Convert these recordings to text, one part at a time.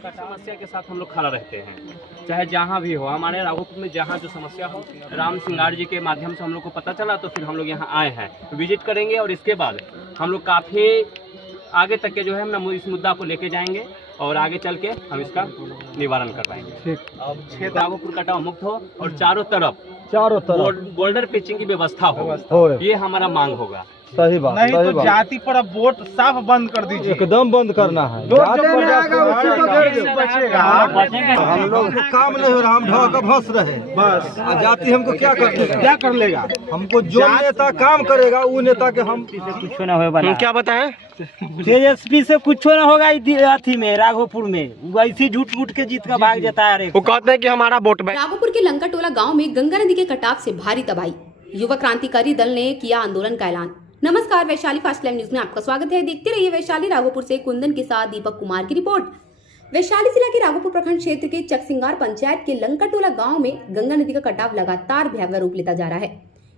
समस्या के साथ हम लोग खड़ा रहते हैं, चाहे जहाँ भी हो। हमारे राघोपुर में जहाँ जो समस्या हो, राम सिंगार जी के माध्यम से हम लोग को पता चला तो फिर हम लोग यहाँ आए हैं, विजिट करेंगे और इसके बाद हम लोग काफ़ी आगे तक के जो है हम इस मुद्दा को लेके जाएंगे और आगे चल के हम इसका निवारण करवाएंगे। ठीक, राघोपुर कटाव मुक्त हो और चारों तरफ बोल्डर पिचिंग की व्यवस्था हो, ये हमारा मांग होगा। सही बात नहीं तो जाति पर अब वोट साफ बंद कर दीजिए, एकदम बंद करना है। हम लोग काम नहीं हो रहा, हम ढह कर फंस रहे बस। जाति हमको क्या कर लेगा? हमको जो नेता काम करेगा वो नेता के हम कुछ ना हो। क्या बताएं? तेजस्वी से कुछ ना होगा अथी में राघोपुर में, वैसे झूठ मूठ के जीत का भाग जाता है। वो कहते हैं कि हमारा वोट बैंक। राघोपुर के लंका टोला गाँव में गंगा नदी के कटाव से भारी तबाही, युवा क्रांतिकारी दल ने किया आंदोलन का ऐलान। नमस्कार, वैशाली फास्ट लाइव न्यूज में आपका स्वागत है। देखते रहिए वैशाली राघोपुर से कुंदन के साथ दीपक कुमार की रिपोर्ट। वैशाली जिला के राघोपुर प्रखंड क्षेत्र के चकसिंगार पंचायत के लंकाटोला गांव में गंगा नदी का कटाव लगातार भयावह रूप लेता जा रहा है।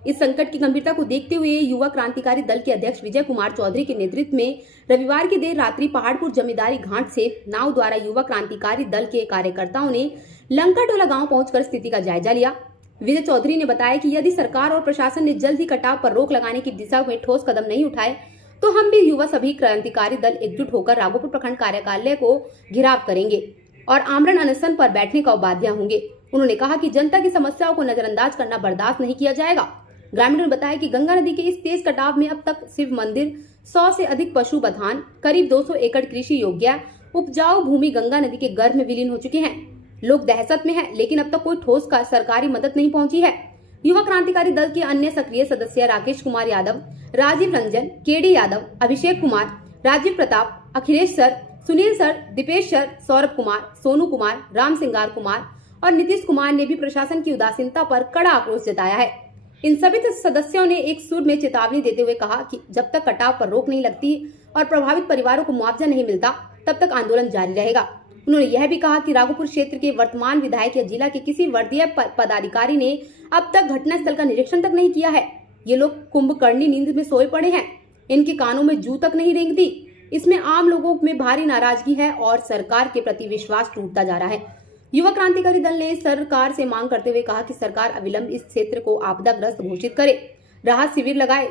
इस संकट की गंभीरता को देखते हुए युवा क्रांतिकारी दल के अध्यक्ष विजय कुमार चौधरी के नेतृत्व में रविवार की देर रात्रि पहाड़पुर जमींदारी घाट से नाव द्वारा युवा क्रांतिकारी दल के कार्यकर्ताओं ने लंकाटोला गाँव पहुंचकर स्थिति का जायजा लिया। विजय चौधरी ने बताया कि यदि सरकार और प्रशासन ने जल्द ही कटाव पर रोक लगाने की दिशा में ठोस कदम नहीं उठाए तो हम भी युवा सभी क्रांतिकारी दल एकजुट होकर राघोपुर प्रखंड कार्यालय को घेराव करेंगे और आमरण अनशन पर बैठने का बाध्य होंगे। उन्होंने कहा कि जनता की समस्याओं को नजरअंदाज करना बर्दाश्त नहीं किया जाएगा। ग्रामीणों ने बताया कि गंगा नदी के इस तेज कटाव में अब तक शिव मंदिर, 100 से अधिक पशु बथान, करीब 200 एकड़ कृषि योग्य उपजाऊ भूमि गंगा नदी के गर्भ में विलीन हो चुके हैं। लोग दहशत में हैं, लेकिन अब तक कोई ठोस का सरकारी मदद नहीं पहुंची है। युवा क्रांतिकारी दल के अन्य सक्रिय सदस्य Rakesh Kumar Yadav, Rajiv Ranjan, K D Yadav, Abhishek Kumar, Rajiv Pratap, Akhilesh sir, Sunil sir, Deepesh sir, Saurabh Kumar, Sonu Kumar, Ram Singar Kumar और नीतीश कुमार ने भी प्रशासन की उदासीनता पर कड़ा आक्रोश जताया है। इन सभी सदस्यों ने एक सुर में चेतावनी देते हुए कहा कि जब तक कटाव पर रोक नहीं लगती और प्रभावित परिवारों को मुआवजा नहीं मिलता तब तक आंदोलन जारी रहेगा। उन्होंने यह भी कहा कि राघोपुर क्षेत्र के वर्तमान विधायक या जिला के किसी वर्गीय पदाधिकारी ने अब तक घटनास्थल का निरीक्षण तक नहीं किया है। ये लोग कुंभकर्णी नींद में सोए पड़े हैं, इनके कानों में जू तक नहीं रेंगती। इसमें आम लोगों में भारी नाराजगी है और सरकार के प्रति विश्वास टूटता जा रहा है। युवा क्रांतिकारी दल ने सरकार से मांग करते हुए कहा कि सरकार अविलंब इस क्षेत्र को आपदाग्रस्त घोषित करे, राहत शिविर लगाए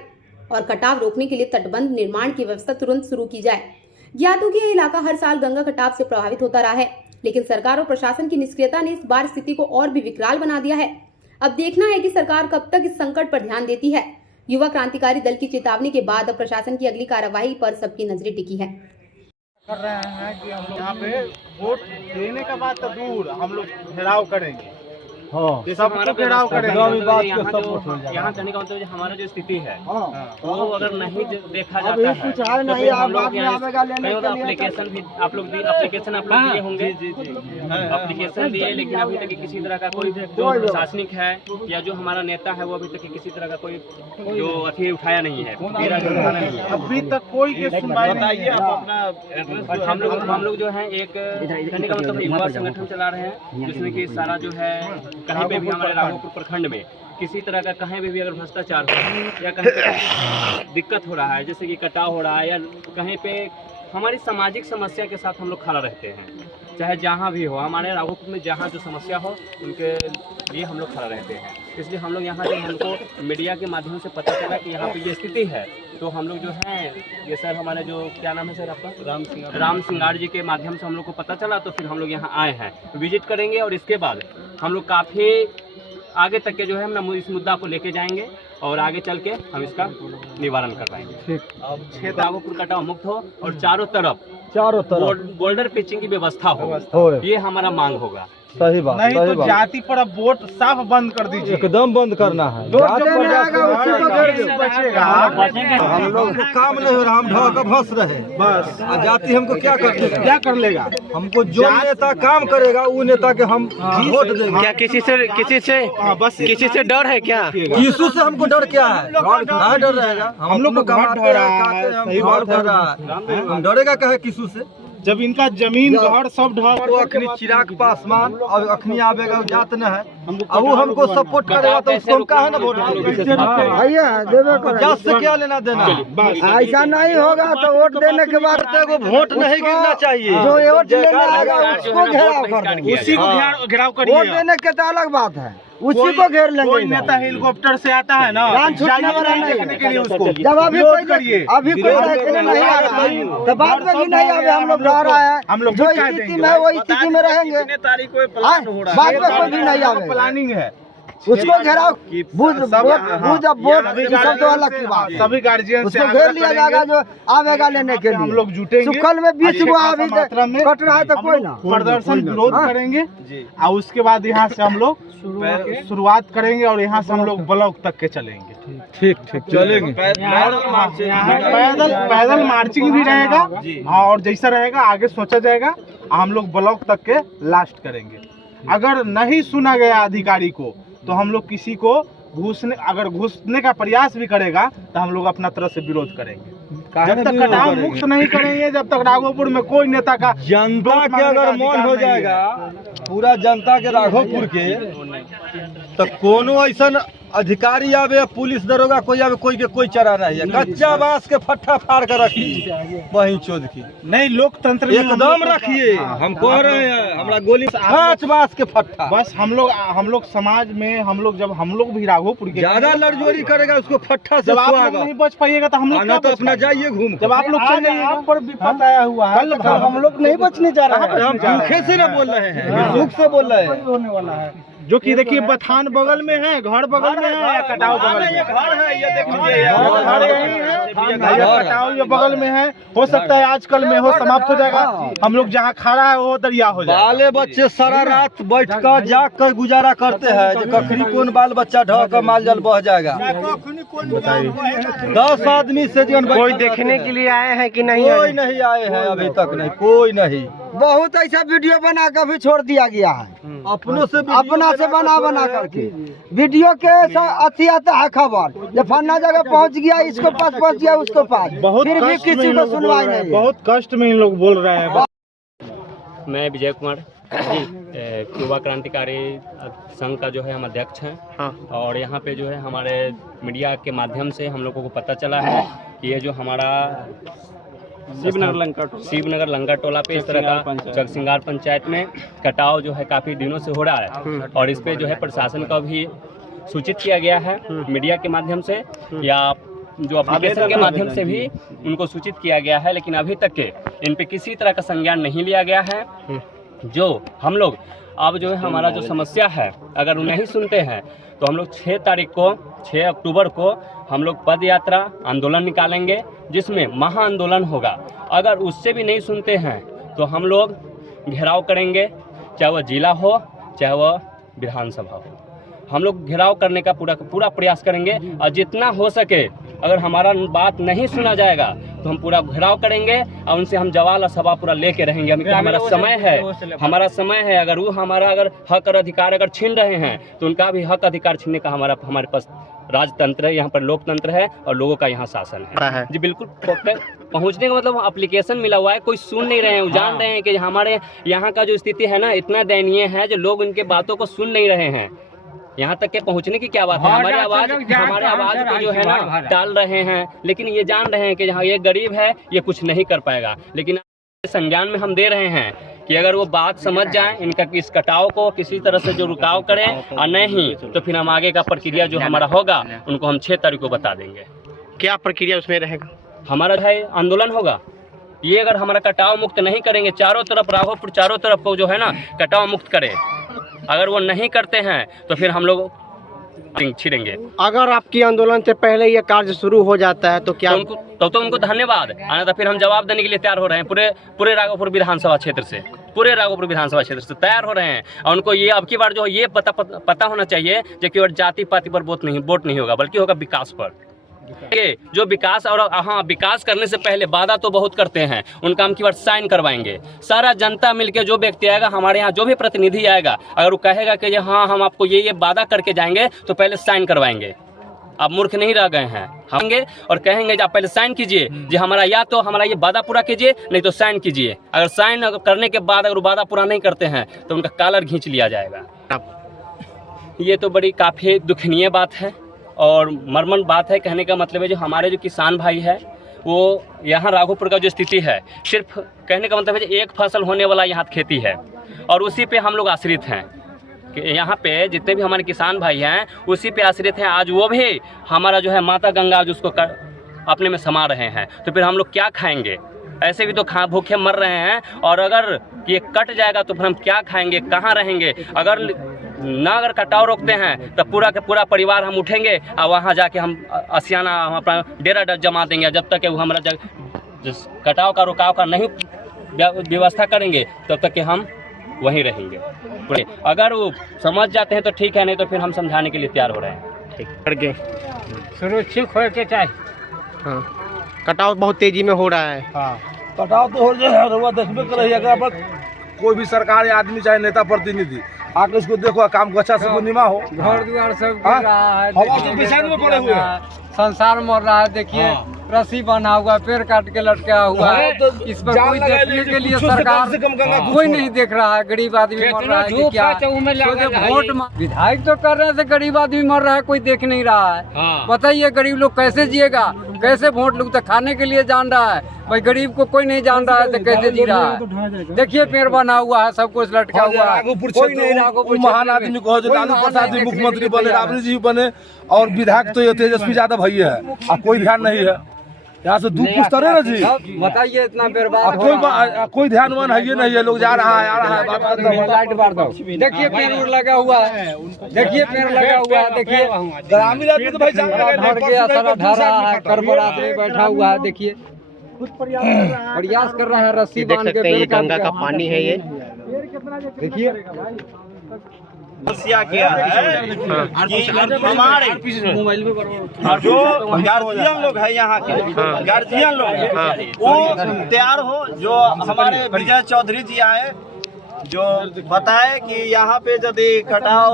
और कटाव रोकने के लिए तटबंध निर्माण की व्यवस्था तुरंत शुरू की जाए। ज्ञात हो कि यह इलाका हर साल गंगा कटाव से प्रभावित होता रहा है, लेकिन सरकार और प्रशासन की निष्क्रियता ने इस बार स्थिति को और भी विकराल बना दिया है। अब देखना है कि सरकार कब तक इस संकट पर ध्यान देती है। युवा क्रांतिकारी दल की चेतावनी के बाद अब प्रशासन की अगली कार्यवाही पर सबकी नजरें टिकी है। कर रहे हैं कि हम लोग यहाँ पे वोट देने के बाद तो दूर हम लोग घेराव करेंगे। हाँ, ये सब हमारा घेराव करेंगे। यहाँ कहने का मतलब हमारा जो स्थिति है वो अगर नहीं देखा जाता है तो फिर हम लोग एप्लीकेशन भी आप लोग दिए होंगे, एप्लीकेशन दिए, लेकिन अभी तक किसी तरह का कोई जो प्रशासनिक है या जो हमारा नेता है वो अभी तक किसी तरह का कोई जो अथी उठाया नहीं है, अभी तक कोई के सुनवाई नहीं है। हम लोग जो है एक कहने का मतलब युवा संगठन चला रहे हैं, जिसमें कि सारा जो है कहीं पे भी हमारे राघोपुर प्रखंड में किसी तरह का कहीं भी अगर भ्रष्टाचार हो या कहीं पे दिक्कत हो रहा है, जैसे कि कटाव हो रहा है या कहीं पे हमारी सामाजिक समस्या के साथ हम लोग खड़ा रहते हैं, चाहे जहाँ भी हो। हमारे राघोपुर में जहाँ जो समस्या हो उनके लिए हम लोग खड़ा रहते हैं। इसलिए हम लोग यहाँ जब हमको मीडिया के माध्यम से पता चला कि यहाँ पे ये स्थिति है तो हम लोग जो है ये सर हमारे जो क्या नाम है सर आपका, राम सिंगार जी के माध्यम से हम लोग को पता चला तो फिर हम लोग यहाँ आए हैं, विजिट करेंगे और इसके बाद हम लोग काफ़ी आगे तक के जो है हम इस मुद्दा को लेके जाएंगे और आगे चल के हम इसका निवारण करवाएंगे। ठीक, राघोपुर कटाव मुक्त हो और चारों तरफ बोल्डर पिचिंग की व्यवस्था हो, ये हमारा मांग होगा। सही बात नहीं तो जाति पर अब वोट साफ बंद कर दीजिए, एकदम बंद करना है। हम लोग काम नहीं हो रहा, हम ढह कर फंस रहे बस। जाति हमको क्या कर लेगा? हमको जो नेता काम करेगा वो नेता के हम वोट देंगे। क्या किसी से डर है क्या? यीशु से हमको डर क्या है? कहाँ डर रहेगा? हम लोग को हम डरेगा क्या है किसू से? जब इनका जमीन घर सब ढह तो अखनी चिराग पासवान और अखनी आवेगा जात न है, अब वो हमको सपोर्ट करेगा तो उसको हम कहा ना वोट भैया देवे करो। जात से क्या लेना देना। ऐसा नहीं होगा तो वोट देने के बाद वो वोट नहीं गिरना चाहिए, जो वोट लेने आएगा उसको घेराव कर देंगे। उसी को घेराव वोट करिए। देने के तो अलग बात है, उसी को घेर लेंगे। कोई नेता हेलीकॉप्टर से आता है ना, जान छूटने वाला नहीं देखने के लिए उसको जब अभी विरोध कोई करिए। अभी कोई देखने नहीं आ रहा है तो बाद में भी नहीं आवे, हम लोग डर रहा है। हम लोग जो वोट कह स्थिति देंगे। में है वो स्थिति में रहेंगे, बाद में कोई भी नहीं आवे। प्लानिंग है उसको घेराव बुझ वोट सब तो अलग की बात है। सभी गार्जियन से उसको घेर लिया जाएगा जो आवेगा लेने के लिए। हम लोग जुटेंगे, सुखल में 20 गो अभी मात्रा में कट रहा है तो कोई ना प्रदर्शन विरोध करेंगे और उसके बाद यहाँ से हम लोग शुरुआत करेंगे और यहाँ से हम लोग ब्लॉक तक के चलेंगे। ठीक चलेंगे। पैदल मार्चिंग भी रहेगा। हाँ, और जैसा रहेगा आगे सोचा जाएगा, हम लोग ब्लॉक तक के लास्ट करेंगे। अगर नहीं सुना गया अधिकारी को तो हम लोग किसी को घुसने का प्रयास भी करेगा तो हम लोग अपना तरफ से विरोध करेंगे। जब तक कटाव मुक्त नहीं करेंगे, जब तक राघोपुर में कोई नेता का जनता के अगर मन हो जाएगा, पूरा जनता के राघोपुर के, तो कोनो ऐसा अधिकारी आवे, पुलिस दरोगा कोई आवे, कोई के कोई चरा नहीं है। कच्चा बांस के फट्टा फाड़ कर रखिए वहीं चोद की, नहीं लोकतंत्र एकदम रखिए। हम कह रहे हैं हमरा गोली 5 बांस के फट्टा। बस हम लोग समाज में हम लोग भी राघोपुर के ज्यादा लड़जोरी करेगा उसको फट्टा से जब आप लोग नहीं बच पाइएगा तो हम लोग तो अपना जाइए घूम। जब आप लोग चल जाइएगा पर विपद आया हुआ है तो हम लोग नहीं बचने जा रहे हैं। हम भूखे से ना बोल रहे हैं, दुख से बोल रहे हैं। होने वाला है जो कि देखिए बथान बगल में है, घर बगल में है या कटाव बगल में है? घर है, ये देख लीजिए, घर यही है या कटाव ये बगल में है। हो सकता है आजकल में हो समाप्त हो जाएगा। हम लोग जहाँ खड़ा है वो दरिया हो जाएगा। बाले बच्चे सारा रात बैठ कर जाग कर गुजारा करते हैं, जो कखनी कौन बाल बच्चा ढह कर माल जल बह जाएगा। 10 आदमी से कोई देखने के लिए आए हैं कि नहीं? कोई नहीं आए हैं अभी तक, नहीं कोई नहीं। बहुत ऐसा वीडियो बना कर भी छोड़ दिया गया है, अपनों से अपना से बना करके वीडियो के अथी आता है खबर, जब फन्ना जगह पहुंच गया, इसको पास पहुंच गया, उसको पास, फिर भी किसी को सुनवाई नहीं है। बहुत कष्ट में इन लोग बोल रहे हैं। मैं विजय कुमार युवा क्रांतिकारी संघ का जो है हम अध्यक्ष हैं। हाँ। और यहाँ पे जो है हमारे मीडिया के माध्यम से हम लोगों को पता चला है कि ये जो हमारा शिवनगर लंका टोला पे इस तरह का जगसिंगार पंचायत में कटाव जो है काफ़ी दिनों से हो रहा है, और इस पे जो है प्रशासन का भी सूचित किया गया है मीडिया के माध्यम से या जो एप्लीकेशन के माध्यम से भी उनको सूचित किया गया है, लेकिन अभी तक के इन पे किसी तरह का संज्ञान नहीं लिया गया है। जो हम लोग अब जो है हमारा जो समस्या है, अगर वो नहीं सुनते हैं तो हम लोग 6 अक्टूबर को हम लोग पद यात्रा आंदोलन निकालेंगे, जिसमें महाआंदोलन होगा। अगर उससे भी नहीं सुनते हैं तो हम लोग घेराव करेंगे, चाहे वह जिला हो चाहे वह विधानसभा हो। हम लोग घेराव करने का पूरा प्रयास करेंगे, और जितना हो सके अगर हमारा बात नहीं सुना जाएगा तो हम पूरा घेराव करेंगे और उनसे हम जवाल और सभा पूरा लेके रहेंगे। हमारा समय है, अगर वो हमारा हक और अधिकार अगर छीन रहे हैं तो उनका भी हक अधिकार छीनने का हमारे पास राजतंत्र है, यहाँ पर लोकतंत्र है और लोगों का यहाँ शासन है। जी बिल्कुल। पहुँचने का मतलब एप्लीकेशन मिला हुआ है, कोई सुन नहीं रहे हैं। वो जान रहे हैं कि हमारे यहाँ का जो स्थिति है ना, इतना दयनीय है जो लोग उनके बातों को सुन नहीं रहे हैं। यहाँ तक के पहुँचने की क्या बात है, हमारे आवाज को जो है ना टाल रहे हैं, लेकिन ये जान रहे हैं कि जहाँ ये गरीब है ये कुछ नहीं कर पाएगा। लेकिन संज्ञान में हम दे रहे हैं कि अगर वो बात समझ जाएं, इनका इस कटाव को किसी तरह से जो रुकाव करें, और नहीं तो फिर हम आगे का प्रक्रिया जो हमारा होगा उनको हम 6 तारीख को बता देंगे। क्या प्रक्रिया उसमें रहेगा? हमारा जो है आंदोलन होगा। ये अगर हमारा कटाव मुक्त नहीं करेंगे, चारों तरफ राघोपुर चारों तरफ को जो है ना कटाव मुक्त करें, अगर वो नहीं करते हैं तो फिर हम लोग छिड़ेंगे। अगर आपकी आंदोलन से पहले ये कार्य शुरू हो जाता है तो क्या तो उनको धन्यवाद, आना तो फिर हम जवाब देने के लिए तैयार हो रहे हैं। पूरे राघोपुर विधानसभा क्षेत्र से तैयार हो रहे हैं। और उनको ये अब की बार जो ये पता होना चाहिए जो केवल जाति पाति पर वोट नहीं होगा, बल्कि होगा विकास पर। जो विकास, और हाँ, विकास करने से पहले वादा तो बहुत करते हैं, उनका हम की बार साइन करवाएंगे। सारा जनता मिलके जो व्यक्ति आएगा, हमारे यहाँ जो भी प्रतिनिधि आएगा, अगर वो कहेगा कि हाँ हम आपको ये वादा करके जाएंगे तो पहले साइन करवाएंगे। आप मूर्ख नहीं रह गए हैं। हम और कहेंगे कि आप पहले साइन कीजिए, जी हमारा या तो हमारा ये वादा पूरा कीजिए, नहीं तो साइन कीजिए। अगर साइन करने के बाद अगर वादा पूरा नहीं करते हैं तो उनका कॉलर खींच लिया जाएगा। ये तो बड़ी काफ़ी दुखनीय बात है और मर्मन बात है। कहने का मतलब है जो हमारे जो किसान भाई है वो यहाँ राघोपुर का जो स्थिति है, सिर्फ कहने का मतलब है कि एक फसल होने वाला यहाँ खेती है और उसी पे हम लोग आश्रित हैं। कि यहाँ पे जितने भी हमारे किसान भाई हैं उसी पे आश्रित हैं। आज वो भी हमारा जो है माता गंगा जो उसको अपने में समा रहे हैं, तो फिर हम लोग क्या खाएंगे? ऐसे भी तो भूखे मर रहे हैं और अगर ये कट जाएगा तो फिर हम क्या खाएंगे, कहाँ रहेंगे? अगर कटाव रोकते हैं तो पूरा का पूरा परिवार हम उठेंगे और वहाँ जाके हम असियाना हम अपना डेरा जमा देंगे। जब तक वो हमारा कटाव का रुकाव का नहीं व्यवस्था करेंगे तब तक कि हम वहीं रहेंगे। अगर वो समझ जाते हैं तो ठीक है, नहीं तो फिर हम समझाने के लिए तैयार हो रहे हैं। ठीक सुरक्षित हो के चाहिए। हाँ, कटाव बहुत तेजी में हो रहा है। हाँ, कटाव तो हो जाए देखबे कर रही है। कोई भी सरकारी आदमी चाहे नेता प्रतिनिधि आके इसको देखो, काम को अच्छा से निमा हो। घर द्वार सब गिर रहा है, हवा से बिछाने में पड़े हुए हैं। संसार मर रहा है। देखिए रस्सी बना हुआ, पेड़ काट के लटका हुआ है। इस पर कोई देखने के लिए सरकार कोई नहीं देख रहा है। गरीब आदमी मर रहा है कि क्या? वोट विधायक तो कर रहे थे, गरीब आदमी मर रहा है, कोई देख नहीं रहा है। बताइए गरीब लोग कैसे जिएगा, कैसे वोट लोग तो खाने के लिए जान रहा है भाई, गरीब को कोई नहीं जान रहा है तो कैसे जी रहा है? देखिए पेड़ बना हुआ है, सब कुछ लटका हुआ है। कोई नहीं राघोपुर महान आदमी को जो लालू प्रसाद जी मुख्यमंत्री बने, राबड़ी जी बने और विधायक तो ये तेजस्वी यादव भैया है, अब कोई ध्यान नहीं है। यहाँ से दूर पूछता रहे ना जी, बताइए इतना बर्बाद कोई ध्यानवान है ये नहीं है। लोग जा रहा है, आ रहा है, बात कर रहा है। लाइट बार दो। देखिए पेड़ लगा हुआ है, देखिए पेड़ लगा हुआ है। देखिए ग्रामीण आदमी तो भाई भर के असर ढा रहा है, करबरात में बैठा हुआ है। देखिए प्रयास कर रहा है रस्सी देख बांध के। सकते हैं ये गंगा का पानी है। ये देखिए समस्या क्या है कि हमारे जो गार्जियन लोग है, यहाँ के गार्जियन लोग वो तैयार हो। जो हमारे विजय चौधरी जी आए जो बताए कि यहाँ पे यदि कटाव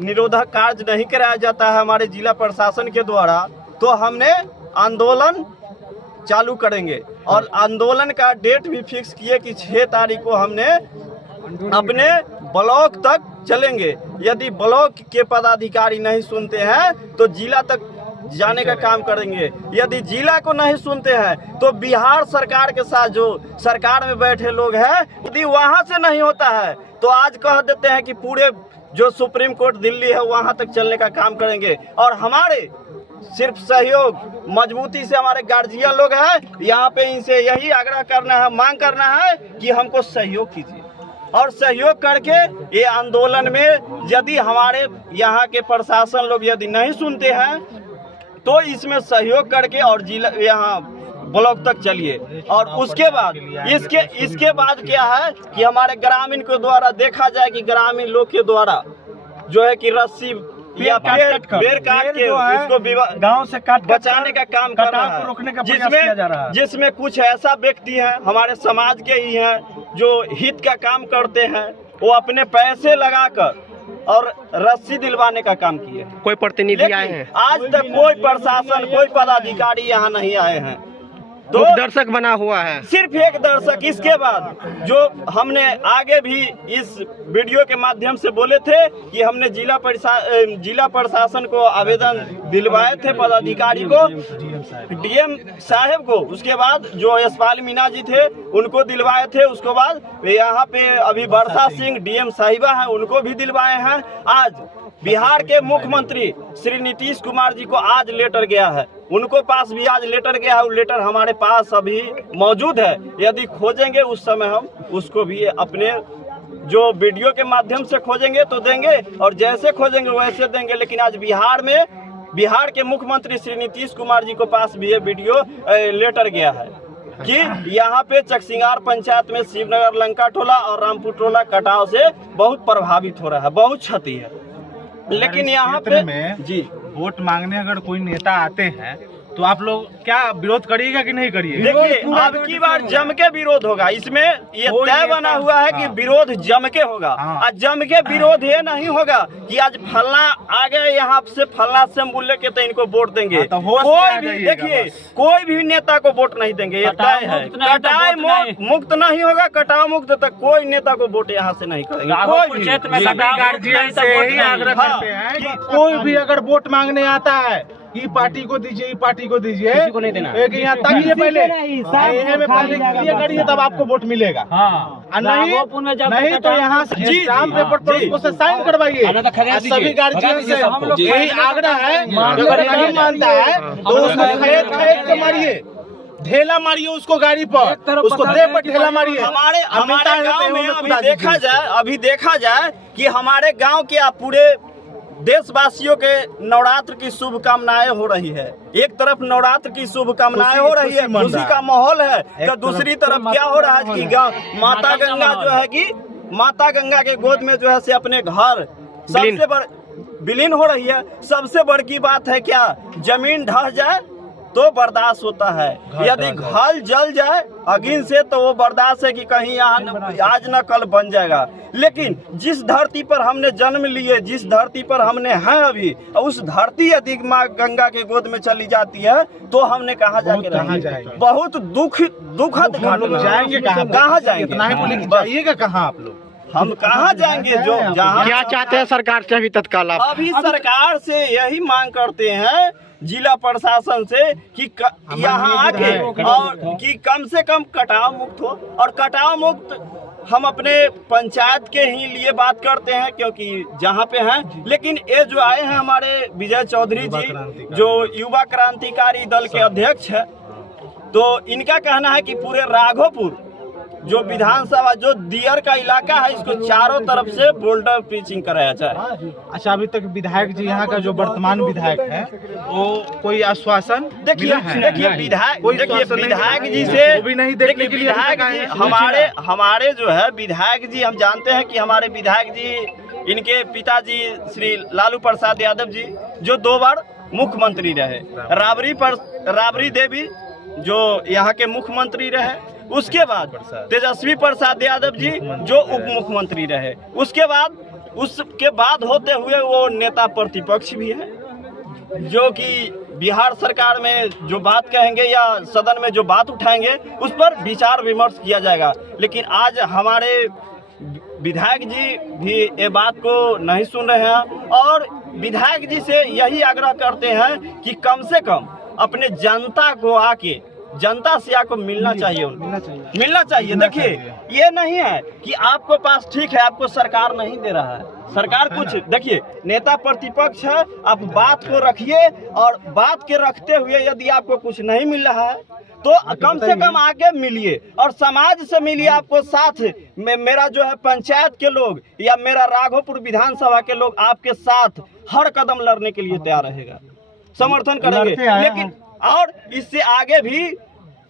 निरोधक कार्य नहीं कराया जाता है हमारे जिला प्रशासन के द्वारा तो हमने आंदोलन चालू करेंगे। और आंदोलन का डेट भी फिक्स किए कि 6 तारीख को हमने अपने ब्लॉक तक चलेंगे। यदि ब्लॉक के पदाधिकारी नहीं सुनते हैं तो जिला तक जाने का काम करेंगे। यदि जिला को नहीं सुनते हैं तो बिहार सरकार के साथ जो सरकार में बैठे लोग हैं, यदि वहां से नहीं होता है तो आज कह देते हैं कि पूरे जो सुप्रीम कोर्ट दिल्ली है वहां तक चलने का काम करेंगे। और हमारे सिर्फ सहयोग मजबूती से हमारे गार्जियन लोग हैं, यहाँ पे इनसे यही आग्रह करना है, मांग करना है कि हमको सहयोग कीजिए। और सहयोग करके ये आंदोलन में यदि हमारे यहाँ के प्रशासन लोग यदि नहीं सुनते हैं तो इसमें सहयोग करके और जिला यहाँ ब्लॉक तक चलिए। और उसके बाद इसके बाद क्या है कि हमारे ग्रामीण के द्वारा देखा जाए कि ग्रामीण लोग के द्वारा जो है कि रस्सी या पेड़ काट के उसको गांव से काट बचाने का काम कर रहा है, रोकने का प्रयास किया जा रहा है। जिसमें कुछ ऐसा व्यक्ति हैं हमारे समाज के ही हैं जो हित का काम करते हैं, वो अपने पैसे लगाकर और रस्सी दिलवाने का काम किए। कोई प्रतिनिधि आए हैं? आज तक कोई प्रशासन कोई पदाधिकारी यहाँ नहीं आए हैं। तो दर्शक बना हुआ है, सिर्फ एक दर्शक। इसके बाद जो हमने आगे भी इस वीडियो के माध्यम से बोले थे कि हमने जिला प्रशासन को आवेदन दिलवाए थे, पदाधिकारी को, डीएम साहब को, उसके बाद जो यशपाल मीणा जी थे उनको दिलवाए थे, उसके बाद यहाँ पे अभी वर्षा सिंह डीएम साहिबा हैं उनको भी दिलवाए हैं। आज बिहार के मुख्यमंत्री श्री नीतीश कुमार जी को आज लेटर गया है, उनको पास भी आज लेटर गया है। वो लेटर हमारे पास अभी मौजूद है, यदि खोजेंगे उस समय हम उसको भी अपने जो वीडियो के माध्यम से खोजेंगे तो देंगे और जैसे खोजेंगे वैसे देंगे। लेकिन आज बिहार के मुख्यमंत्री श्री नीतीश कुमार जी को पास भी ये वीडियो लेटर गया है कि यहाँ पे चकसिंगार पंचायत में शिवनगर लंका टोला और रामपुर टोला कटाव से बहुत प्रभावित हो रहा है, बहुत क्षति है। लेकिन यहाँ पे में जी वोट मांगने अगर कोई नेता आते हैं तो आप लोग क्या विरोध करिएगा कि नहीं करिए? देखिए अब की बार जम के विरोध होगा, इसमें ये तय बना हुआ है कि विरोध जम के होगा। और जम के विरोध ये नहीं होगा कि आज फलना आ गए यहाँ से फलना से बोल के तो इनको वोट देंगे। कोई भी देखिए कोई भी नेता को वोट नहीं देंगे, ये तय है। कटाव मुक्त नहीं होगा, कटाव मुक्त तक कोई नेता को वोट यहाँ से नहीं करेंगे। कोई भी गार्जियन से यही आग्रह करते हैं कि कोई भी अगर वोट मांगने आता है ई पार्टी को दीजिए, ई पार्टी को दीजिए, को नहीं देना। एक यहाँ ताकिए पहले में पहले क्लियर करिए तब आपको वोट मिलेगा। नहीं तो यहाँ से स्टाम्प पेपर पर उसको से साइन करवाइए। सभी गार्जियन से यही आग्रह है, अगर नहीं मानता है तो उसको खरीद के मारिए, ढेला मारिए उसको गाड़ी पर, उसको दे पर ढेला मारिए। हमारे गांव में अभी देखा जाए कि हमारे गांव के पूरे देशवासियों के नवरात्र की शुभकामनाएं हो रही है। एक तरफ नवरात्र की शुभकामनाएं हो रही है, खुशी का माहौल है, तो दूसरी तरफ क्या हो रहा है कि माता गंगा जो है कि माता गंगा के गोद में जो है से अपने घर सबसे बड़ विलीन हो रही है। सबसे बड़ी बात है क्या, जमीन ढह जाए तो बर्दाश्त होता है, यदि घर जल जाए अग्नि से तो वो बर्दाश्त है कि कहीं यहाँ आज न कल बन जाएगा। लेकिन जिस धरती पर हमने जन्म लिए, जिस धरती पर हमने हैं अभी, उस धरती यदि माँ गंगा के गोद में चली जाती है तो हमने कहाँ जाके रहेंगे? बहुत दुखद घटना। जाएंगे कहाँ जाएंगे? जाइएगा कहाँ आप लोग? हम कहाँ जाएंगे? जो जहाँ क्या चाहते हैं सरकार से अभी तत्काल आप? अभी सरकार से यही मांग करते हैं, जिला प्रशासन से कि यहाँ आके और कि कम से कम कटाव मुक्त हो। और कटाव मुक्त हम अपने पंचायत के ही लिए बात करते हैं क्योंकि जहाँ पे हैं। लेकिन ये जो आए हैं हमारे विजय चौधरी जी जो युवा क्रांतिकारी दल के अध्यक्ष है, तो इनका कहना है कि पूरे राघोपुर जो विधानसभा जो दियर का इलाका है इसको चारों तरफ से बोल्डर पिचिंग कराया जाए। अच्छा, अभी तक विधायक जी यहाँ का जो वर्तमान विधायक है वो कोई आश्वासन देखिए विधायक जी से भी नहीं देखने के लिए विधायक जी हमारे जो है विधायक जी, हम जानते हैं कि हमारे विधायक जी इनके पिताजी श्री लालू प्रसाद यादव जी जो 2 बार मुख्यमंत्री रहे, राबड़ी देवी जो यहाँ के मुख्यमंत्री रहे, उसके बाद तेजस्वी प्रसाद यादव जी जो उप मुख्यमंत्री रहे, उसके बाद होते हुए वो नेता प्रतिपक्ष भी है जो कि बिहार सरकार में जो बात कहेंगे या सदन में जो बात उठाएंगे उस पर विचार विमर्श किया जाएगा। लेकिन आज हमारे विधायक जी भी ये बात को नहीं सुन रहे हैं और विधायक जी से यही आग्रह करते हैं कि कम से कम अपने जनता को आके जनता से आपको मिलना चाहिए, मिलना चाहिए। देखिए ये नहीं है कि आपको पास ठीक है, आपको सरकार नहीं दे रहा है, सरकार कुछ देखिए नेता प्रतिपक्ष है, आप बात को रखिए और बात के रखते हुए यदि आपको कुछ नहीं मिल रहा है तो कम से कम आगे मिलिए और समाज से मिलिए। आपको साथ में मेरा जो है पंचायत के लोग या मेरा राघोपुर विधानसभा के लोग आपके साथ हर कदम लड़ने के लिए तैयार रहेगा, समर्थन करेंगे। लेकिन और इससे आगे भी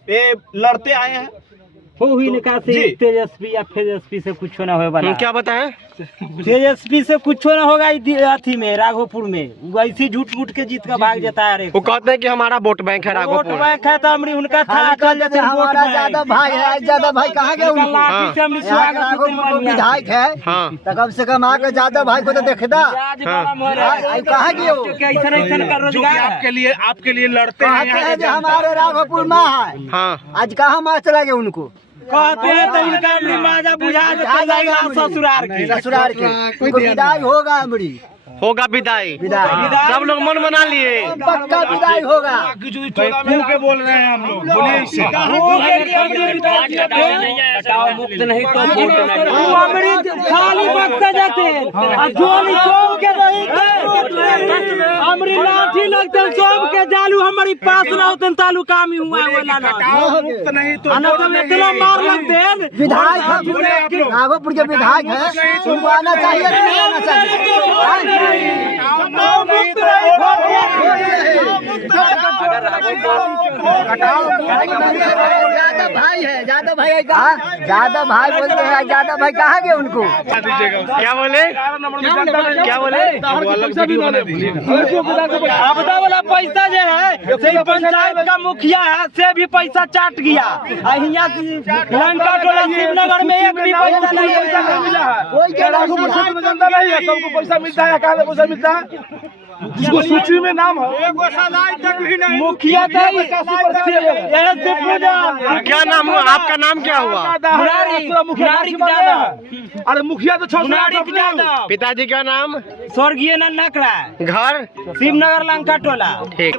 ये लड़ते आए हैं। हुई निकासी तेजस्वी या तेजस्वी से कुछ ना हो वाला। क्या बताएं? तेजस्वी से कुछ ना होगा अथी में राघोपुर में, वैसी झूठ मूठ के जीत का भाग जता रहे। वो कहते हैं कि हमारा वोट बैंक है राघोपुर, वोट बैंक है तो हमरी उनका था कल जैसे हमारा ज्यादा भाई है, ज्यादा भाई कहाँ गए? विधायक है तो कम से कम आके ज्यादा भाई को तो देखदा कहाँ गए? आपके लिए लड़ते हैं जो हमारे राघोपुर में है, आज कहाँ मार चला गया उनको कहते हैं तो उनका माजा बुझा ससुराल के विदाई होगा, हमारी होगा विदाई। सब लोग मन बना लिए, पक्का विदाई होगा। के बोल रहे हैं हम लोग, बोलिए इससे कटाव मुक्त नहीं तो वोट नहीं। हमारी खाली बक्सा जाते जोली सोम के हमारी लाठी लगते सोम के जालू हमारी पास रहते तालू काम ही हुआ वाला मुक्त नहीं तो इतना मार लगते। विधायक राघोपुर के विधायक है, उनको आना चाहिए कि नहीं आना चाहिए? कटाव भाई है, यादव भाई है। यादव भाई बोलते हैं, यादव भाई कहाँ गए उनको? क्या बोले क्या बोले? आपदा वाला पैसा जो है से पंचायत का मुखिया है से भी पैसा चाट गया। यहाँ लंका टोला शिवनगर में एक भी पैसा नहीं है। सबको पैसा मिलता है, कहाँ पैसा मिलता है? जिसको सूची में नाम है मुखिया का क्या नाम हुआ आपका? नाम क्या हुआ? अरे मुखिया तो 6 पिताजी का नाम? स्वर्गीय नन्ना कड़ा, घर? शिवनगर लंका टोला। ठीक।